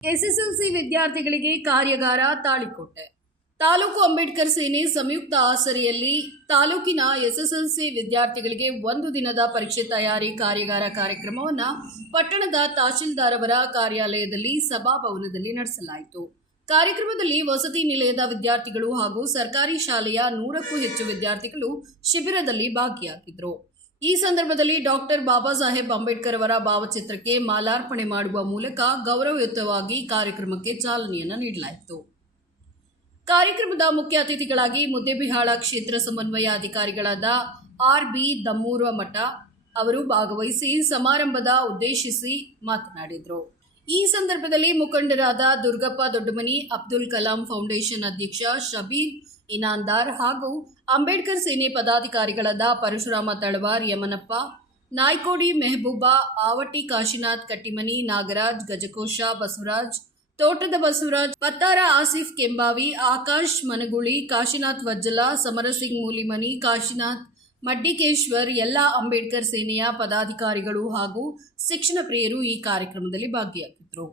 SSLC ವಿದ್ಯಾರ್ಥಿಗಳಿಗೆ ಕಾರ್ಯಾಗಾರ ತಾಳಿಕೋಟೆ. ತಾಲೂಕು ಅಂಬೇಡ್ಕರ್ ಸೇನೆ ಸಂಯುಕ್ತ ಆಸರೆಯಲ್ಲಿ ತಾಲೂಕಿನ ಎಸ್ಎಸ್ಎಲ್ಸಿ ವಿದ್ಯಾರ್ಥಿಗಳಿಗೆ ಒಂದು ದಿನದ ಪರೀಕ್ಷೆ ತಯಾರಿ ಕಾರ್ಯಾಗಾರ ಕಾರ್ಯಕ್ರಮವನ್ನು ಪಟ್ಟಣದ ತಹಶೀಲ್ದಾರ್ ಅವರ ಕಾರ್ಯಾಲಯದಲ್ಲಿ ಸಭಾಭವನದಲ್ಲಿ ನಡೆಸಲಾಯಿತು. ಕಾರ್ಯಕ್ರಮದಲ್ಲಿ ವಸತಿ ನಿಲಯದ ವಿದ್ಯಾರ್ಥಿಗಳು ಹಾಗೂ ಸರ್ಕಾರಿ ಶಾಲೆಯ 100ಕ್ಕೂ ಹೆಚ್ಚು ವಿದ್ಯಾರ್ಥಿಗಳು ಶಿಬಿರದಲ್ಲಿ ಭಾಗಿಯಾಗಿದ್ದರು. ಈ ಸಂದರ್ಭದಲ್ಲಿ ಡಾಕ್ಟರ್ ಬಾಬಾ ಸಾಹೇಬ್ ಅಂಬೇಡ್ಕರ್ ಅವರ ಭಾವಚಿತ್ರಕ್ಕೆ ಮಾಲಾರ್ಪಣೆ ಮಾಡುವ ಮೂಲಕ ಗೌರವಯುತವಾಗಿ ಕಾರ್ಯಕ್ರಮಕ್ಕೆ ಚಾಲನೆಯನ್ನು ನೀಡಲಾಯಿತು. ಕಾರ್ಯಕ್ರಮದ ಮುಖ್ಯ ಅತಿಥಿಗಳಾಗಿ ಮುದ್ದೇಬಿಹಾಳ ಕ್ಷೇತ್ರ ಸಮನ್ವಯ ಅಧಿಕಾರಿಗಳಾದ ಆರ್.ಬಿ. ದಮ್ಮೂರಮಠ ಅವರು ಭಾಗವಹಿಸಿ ಸಮಾರಂಭದ ಉದ್ದೇಶಿಸಿ ಮಾತನಾಡಿದರು. ಈ ಸಂದರ್ಭದಲ್ಲಿ ಮುಖಂಡರಾದ ದುರ್ಗಪ್ಪ ದೊಡ್ಡಮನಿ, ಅಬ್ದುಲ್ ಕಲಾಂ ಫೌಂಡೇಶನ್ ಅಧ್ಯಕ್ಷ ಶಬೀರ್ ಇನಾಂದಾರ್ ಹಾಗೂ ಅಂಬೇಡ್ಕರ್ ಸೇನೆ ಪದಾಧಿಕಾರಿಗಳಾದ ಪರಶುರಾಮ ತಳವಾರ್, ಯಮನಪ್ಪ, ನಾಯ್ಕೋಡಿ ಮೆಹಬೂಬಾ, ಆವಟಿ ಕಾಶಿನಾಥ್ ಕಟ್ಟಿಮನಿ, ನಾಗರಾಜ್, ಗಜಕೋಶ ಬಸವರಾಜ್, ತೋಟದ ಬಸವರಾಜ್, ಪತ್ತಾರ ಆಸಿಫ್ ಕೆಂಬಾವಿ, ಆಕಾಶ್ ಮನಗುಳಿ, ಕಾಶಿನಾಥ್ ವಜ್ಜಲ, ಸಮರಸಿಂಗ್ ಮೂಲಿಮನಿ, ಕಾಶಿನಾಥ್ ಮಡ್ಡಿಕೇಶ್ವರ್ ಎಲ್ಲ ಅಂಬೇಡ್ಕರ್ ಸೇನೆಯ ಪದಾಧಿಕಾರಿಗಳು ಹಾಗೂ ಶಿಕ್ಷಣ ಪ್ರಿಯರು ಈ ಕಾರ್ಯಕ್ರಮದಲ್ಲಿ ಭಾಗಿಯಾಗಿದ್ದರು.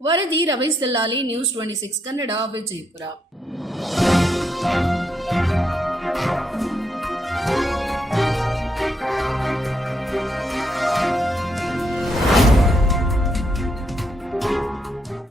ವರದಿ ರಮೇಶ್ ದಲ್ಲಾಲಿ, ನ್ಯೂಸ್ 26 ಕನ್ನಡ, ವಿಜಯಪುರ.